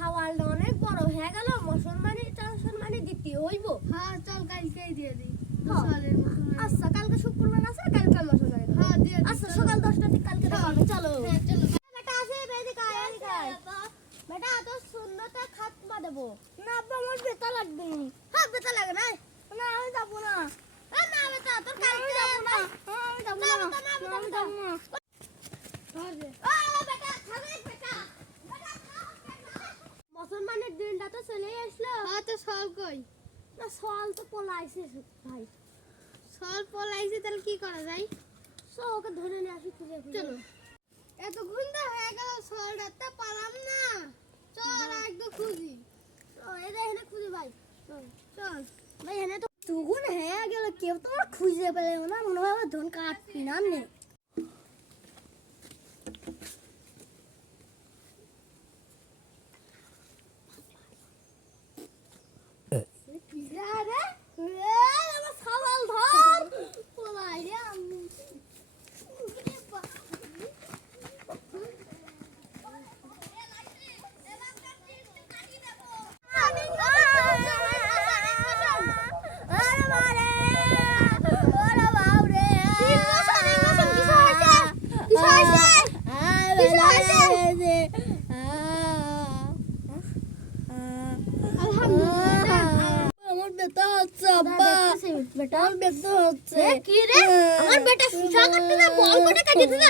সাওয়ালটা অনেক বড় হয়ে গেল, মুসলমানি দিতে হইব। হ্যাঁ চল কালকেই দিয়ে দিই। হ্যাঁ। সালের মুসলমান। আচ্ছা কালকে শুক্রবার আছে, কালকে মুসলমানি দেব। হ্যাঁ দিয়ে দিই। আচ্ছা সকাল 10টার দিকে কালকে দেওয়া হবে, চলো। হ্যাঁ চলো। বেটা আছে, এদিকে আয়, এদিকে আয়। বেটা তো সুন্নতে খাতমা দেব। না আব্বা আমার বেতা লাগবে। হ্যাঁ বেতা লাগে না। না আমি যাব না। না বেটা তোর কালকে যাব না। আমি যাব না। আমি যাব না। মুসলমানের দিনটা তো চলেই আসলো। হ্যাঁ তো সল কই? না সল তো পলাইছে ভাই। সল পলাইছে, তাহলে কি করা যায়? সো ওকে ধরে নিয়ে আসি খুঁজে খুঁজে। চলো। এত ঘুন্দা হয়ে গেল, সল রাখতে পারলাম না। চল একদম খুঁজি। এটা এখানে খুঁজে ভাই। চল ভাই এখানে তো দুগুণ হয়ে গেল, কেউ তো আমার খুঁজে পেলে না, মনে হয় আমার ধন কাটবি না নে। আমার সাওয়াল ধর পলাই রে আমি। আমার ব্যথা হচ্ছে আব্বা, বেটা আমার ব্যথা হচ্ছে। কি রে? আমার বেটা সুসা করতে না, বল করে কাটি দিতে